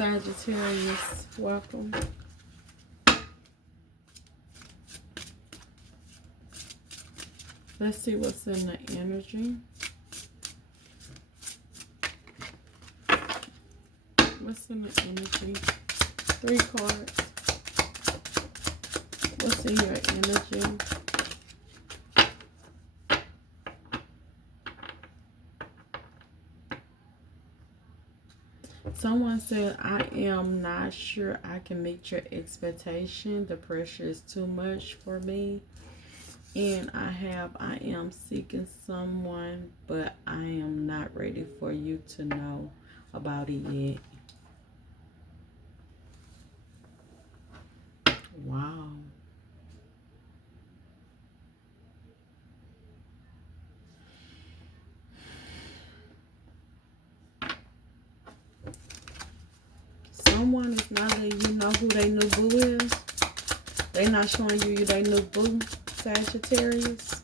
Sagittarius, welcome. Let's see what's in the energy. What's in the energy? 3 cards. What's in your energy? Someone said, I am not sure I can meet your expectation. The pressure is too much for me. And I am seeking someone, but I am not ready for you to know about it yet. Wow. Someone is not letting you know who they new boo is. They not showing you they new boo, Sagittarius.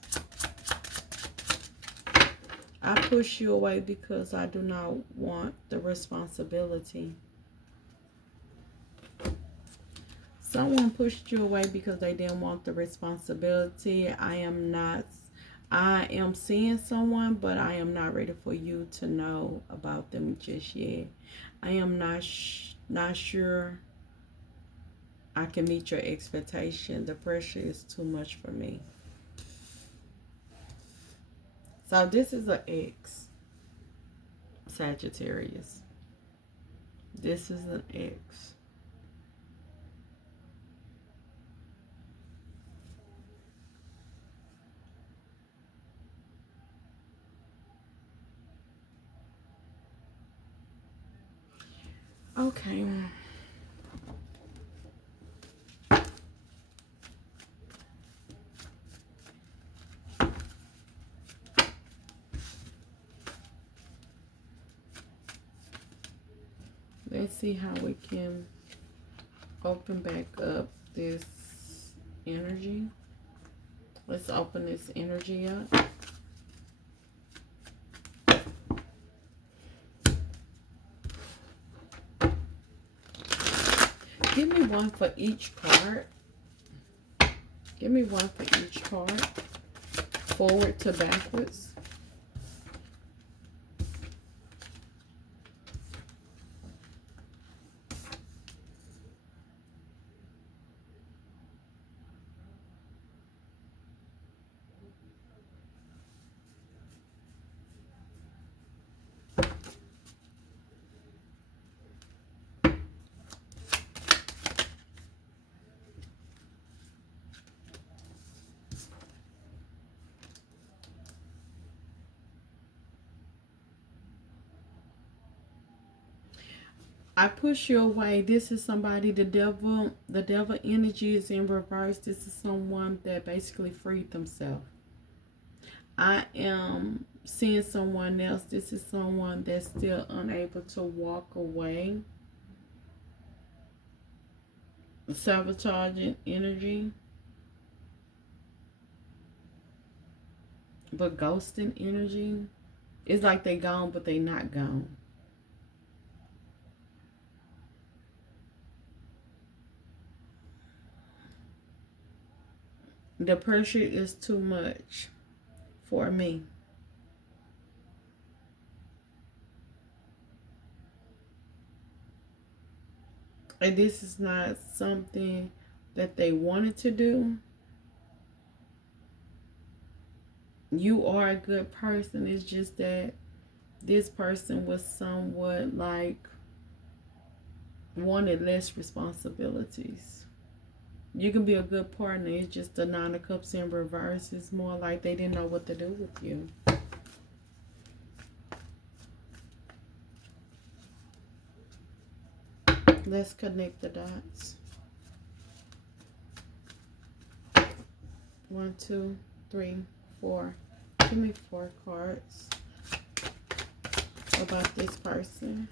I push you away because I do not want the responsibility. Someone pushed you away because they didn't want the responsibility. I am seeing someone, but I am not ready for you to know about them just yet. I am not sure I can meet your expectation. The pressure is too much for me. So this is an ex, Sagittarius. This is an ex. Okay. Let's see how we can open back up this energy. Let's open this energy up. Give me one for each card. Give me one for each card. Forward to backwards. I push you away. This is somebody, the devil energy is in reverse. This is someone that basically freed themselves. I am seeing someone else. This is someone that's still unable to walk away. Sabotaging energy. But ghosting energy. It's like they gone, but they not gone. The pressure is too much for me. And this is not something that they wanted to do. You are a good person. It's just that this person was somewhat like wanted less responsibilities. You can be a good partner. It's just the 9 of Cups in reverse. It's more like they didn't know what to do with you. Let's connect the dots. 1, 2, 3, 4. Give me 4 cards about this person.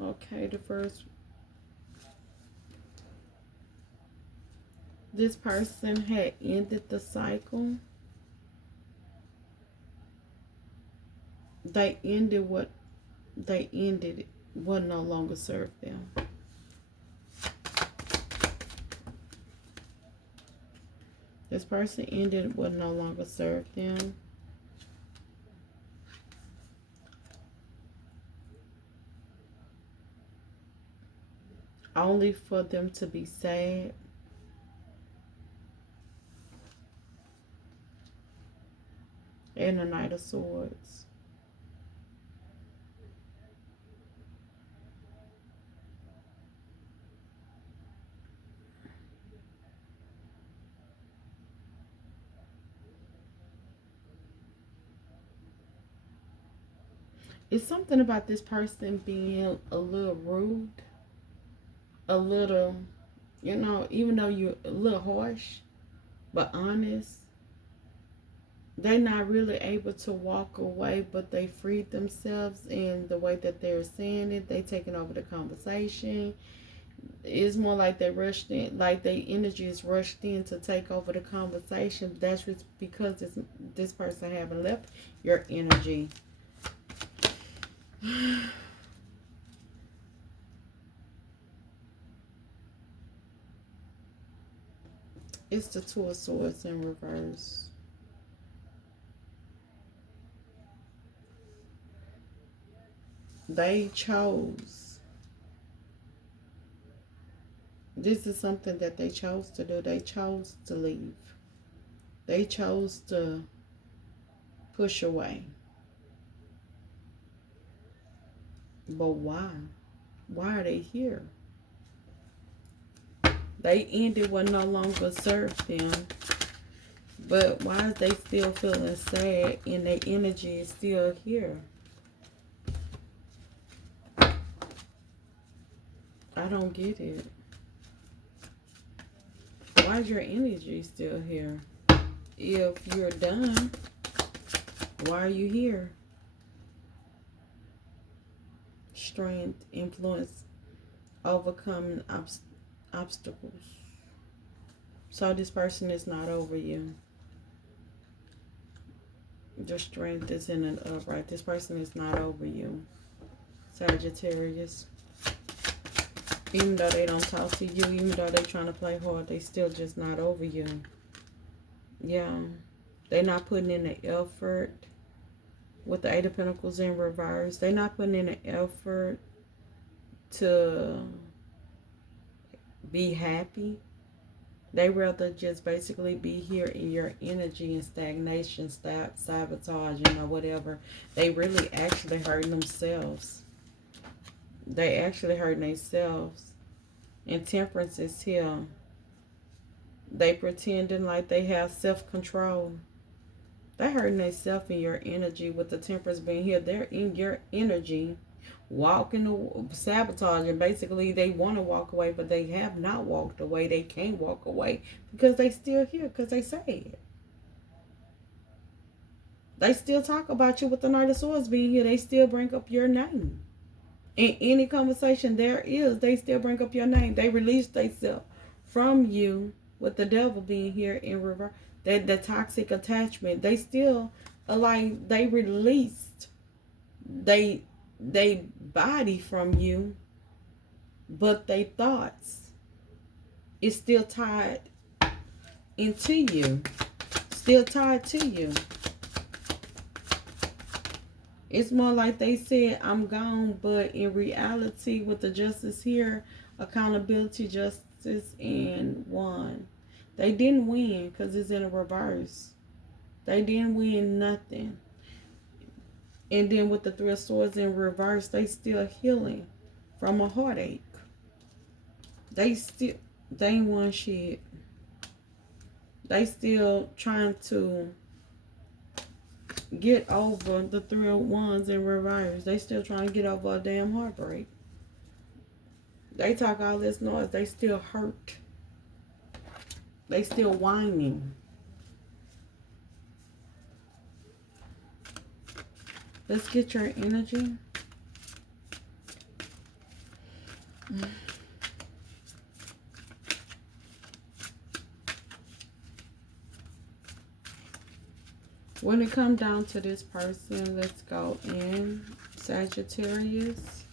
Okay, the first. This person had ended the cycle. They ended what they ended it. will no longer serve them. This person ended will no longer serve them. Only for them to be sad. And the Knight of Swords. It's something about this person being a little rude, a little, you know, even though you're a little harsh, but honest. They're not really able to walk away, but they freed themselves in the way that they're saying it. They taking over the conversation. It's more like they rushed in, like their energy is rushed in to take over the conversation. That's just because this person haven't left your energy. It's the Two of Swords in reverse. They chose. This is something that they chose to do. They chose to leave. They chose to push away. But why? Why are they here? They ended what no longer served them. But why is they still feeling sad and their energy is still here? I don't get it. Why is your energy still here? If you're done, why are you here? Strength, influence, overcoming obstacles. So this person is not over you. Your strength is in an upright. This person is not over you. Sagittarius. Even though they don't talk to you, even though they're trying to play hard, they still just not over you. Yeah. They're not putting in the effort. With the Eight of Pentacles in reverse, they're not putting in the effort to be happy. They rather just basically be here in your energy and stagnation, sabotaging or whatever. They really actually hurting themselves. They actually hurting themselves. And Temperance is here. They pretending like they have self-control. They're hurting themselves in your energy with the Temperance being here. They're in your energy, walking, sabotaging. Basically, they want to walk away, but they have not walked away. They can't walk away because they still here, because they say it. They still talk about you with the Knight of Swords being here. They still bring up your name. In any conversation there is, they still bring up your name. They release themselves from you with the Devil being here in reverse. The toxic attachment. They still like they released they body from you, but they thoughts is still tied into you. Still tied to you. It's more like they said, I'm gone, but in reality, with the justice here, accountability, justice, and one. They didn't win because it's in a reverse. They didn't win nothing. And then with the Three of Swords in reverse, they still healing from a heartache. They ain't won shit. They still trying to get over the Three of Wands in reverse. They still trying to get over a damn heartbreak. They talk all this noise. They still hurt. They still whining. Let's get your energy. When it comes down to this person, let's go in Sagittarius.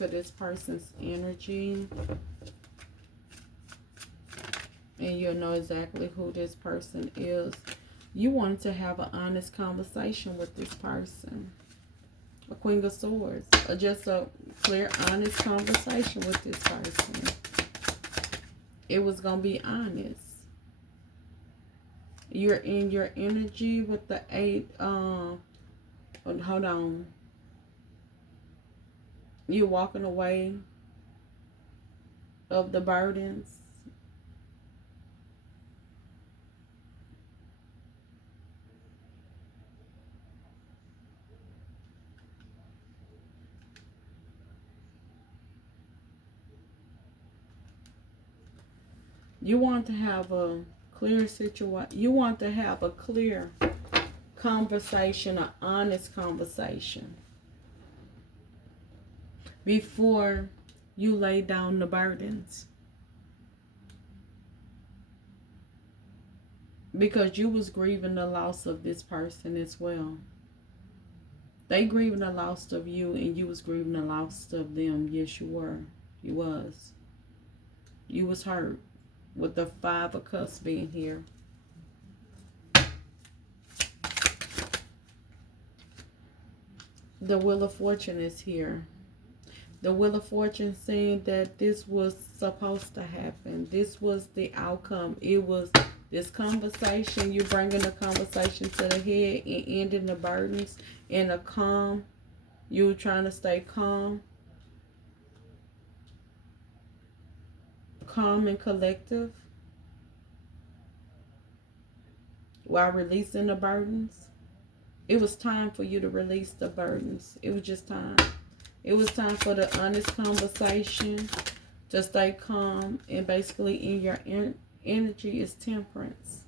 into this person's energy. And you'll know exactly who this person is. You wanted to have an honest conversation with this person. A Queen of Swords. Or just a clear, honest conversation with this person. It was going to be honest. You're in your energy with the 8. Hold on. You're walking away of the burdens. You want to have a clear situation. You want to have a clear conversation, an honest conversation, before you lay down the burdens. Because you was grieving the loss of this person as well. They grieving the loss of you, and you was grieving the loss of them. Yes, you were. You was. You was hurt. With the 5 of Cups being here. The Wheel of Fortune is here. The Wheel of Fortune saying that this was supposed to happen. This was the outcome. It was this conversation. You bringing the conversation to the head and ending the burdens in a calm. You trying to stay calm. Calm and collective. While releasing the burdens. It was time for you to release the burdens. It was just time. It was time for the honest conversation, to stay calm, and basically in your energy is temperance.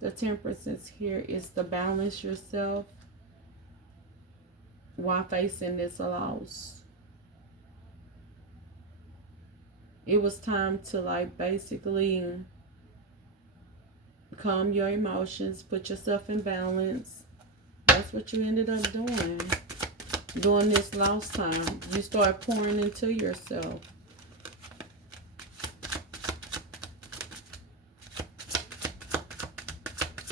The temperance is here is to balance yourself while facing this loss. It was time to like basically calm your emotions, put yourself in balance. That's what you ended up doing. During this lost time, you start pouring into yourself.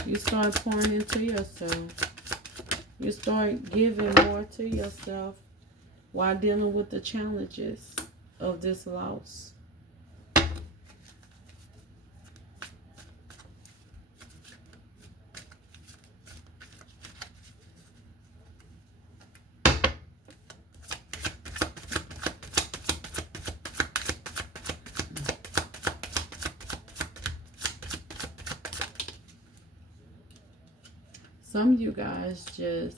You start pouring into yourself. You start giving more to yourself while dealing with the challenges of this loss. Some of you guys just,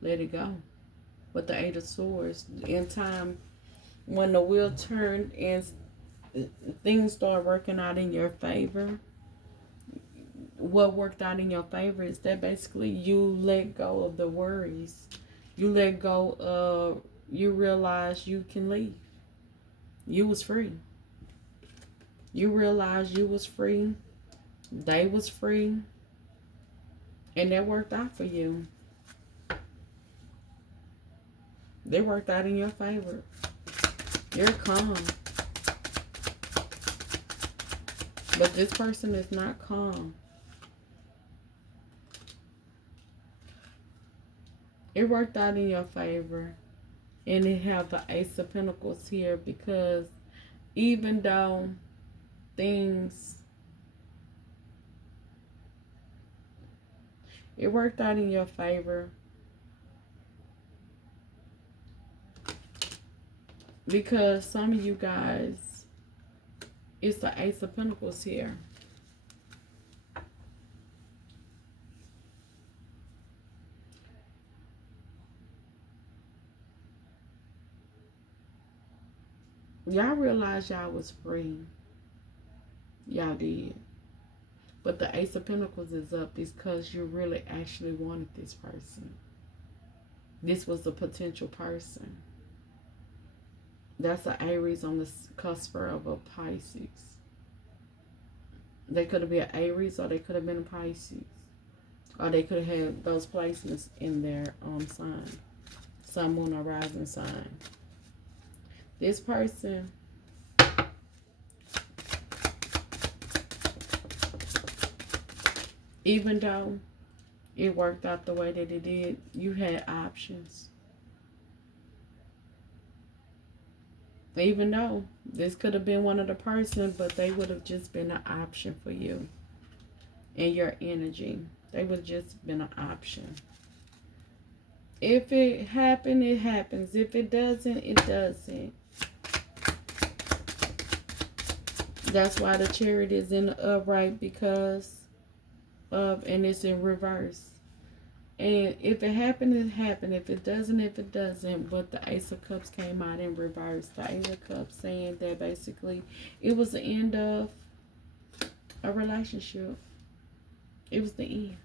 let it go. With the 8 of Swords, in time, when the wheel turned and things start working out in your favor, what worked out in your favor is that basically you let go of the worries. You let go of, you realize you can leave. You was free. You realized you was free. They was free. And that worked out for you. They worked out in your favor. You're calm. But this person is not calm. It worked out in your favor. And it have the Ace of Pentacles here because even though things, it worked out in your favor because some of you guys, it's the Ace of Pentacles here. Y'all realize y'all was free. Y'all did. But the Ace of Pentacles is up because you really actually wanted this person. This was a potential person. That's an Aries on the cusp of a Pisces. They could have been an Aries or they could have been a Pisces. Or they could have had those placements in their sign. Sun, Moon, or Rising sign. This person, even though it worked out the way that it did, you had options. Even though this could have been one of the person, but they would have just been an option for you and your energy. They would have just been an option. If it happened, it happens. If it doesn't, it doesn't. That's why the Chariot is in the upright, because of, and it's in reverse. And if it happened, it happened. If it doesn't, if it doesn't. But the Ace of Cups came out in reverse. The Ace of Cups saying that basically it was the end of a relationship. It was the end.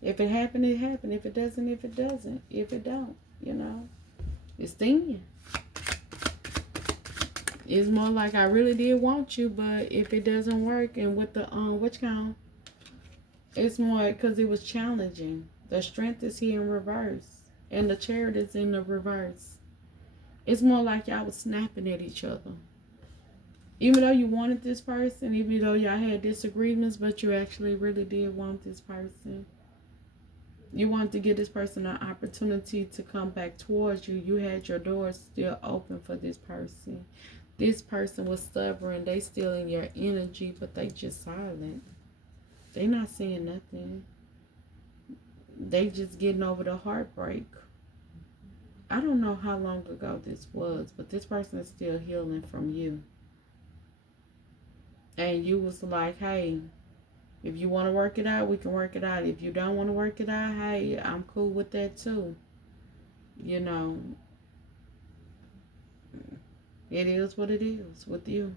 If it happened, it happened. If it doesn't, if it doesn't. If it don't, you know, it's the end. It's more like I really did want you, but if it doesn't work, and with the which count, it's more because it was challenging. The Strength is here in reverse, and the Chariot is in the reverse. It's more like y'all was snapping at each other. Even though you wanted this person, even though y'all had disagreements, but you actually really did want this person. You wanted to give this person an opportunity to come back towards you. You had your doors still open for this person. This person was stubborn. They still in your energy, but they just silent. They not saying nothing. They just getting over the heartbreak. I don't know how long ago this was, but this person is still healing from you. And you was like, hey, if you want to work it out, we can work it out. If you don't want to work it out, hey, I'm cool with that too. You know, it is what it is with you.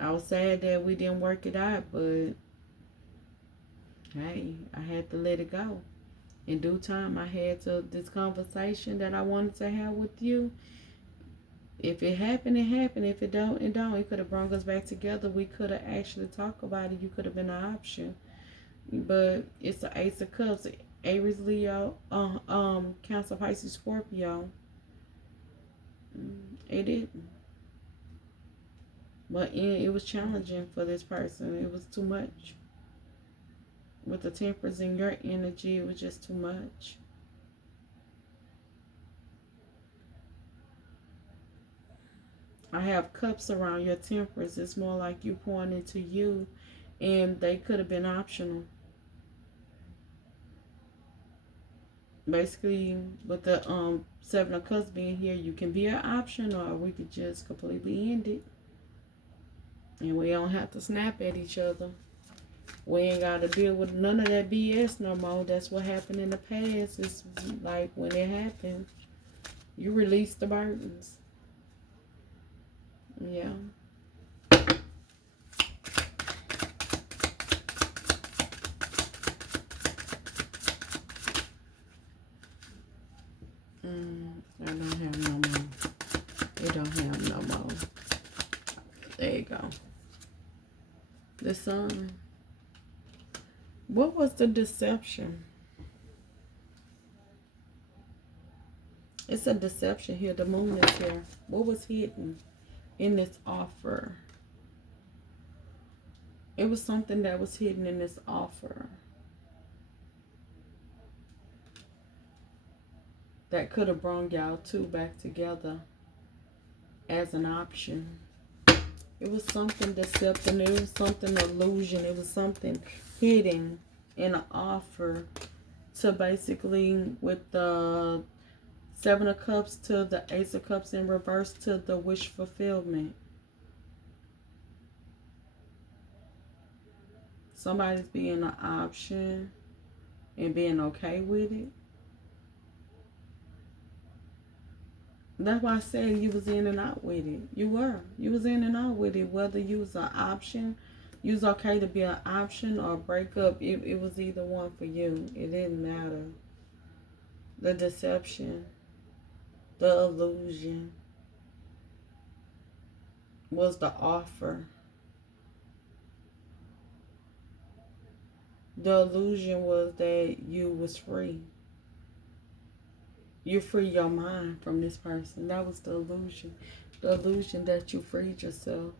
I was sad that we didn't work it out, but hey, I had to let it go. In due time, I had this conversation that I wanted to have with you. If it happened, it happened. If it don't, it don't. It could have brought us back together. We could have actually talked about it. You could have been an option. But it's the Ace of Cups. Aries, Leo, Cancer, Pisces, Scorpio. It didn't. But it was challenging for this person. It was too much. With the Temperance in your energy, it was just too much. I have cups around your Temperance. It's more like you pouring into you, and they could have been optional. Basically, with the Seven of Cups being here, you can be an option, or we could just completely end it. And we don't have to snap at each other. We ain't got to deal with none of that BS no more. That's what happened in the past. It's like when it happened, you release the burdens. Yeah. I don't have no more. It don't have no more. There you go. The Sun. What was the deception? It's a deception here. The Moon is here. What was hidden in this offer? It was something that was hidden in this offer that could have brought y'all two back together as an option. It was something deceptive. It was something illusion. It was something hidden in an offer to basically, with the Seven of Cups to the Ace of Cups in reverse, to the wish fulfillment. Somebody's being an option and being okay with it. That's why I said you was in and out with it. You were. You was in and out with it. Whether you was an option, you was okay to be an option or break up. It was either one for you. It didn't matter. The deception, the illusion was the offer. The illusion was that you was free. You free your mind from this person. That was the illusion. The illusion that you freed yourself.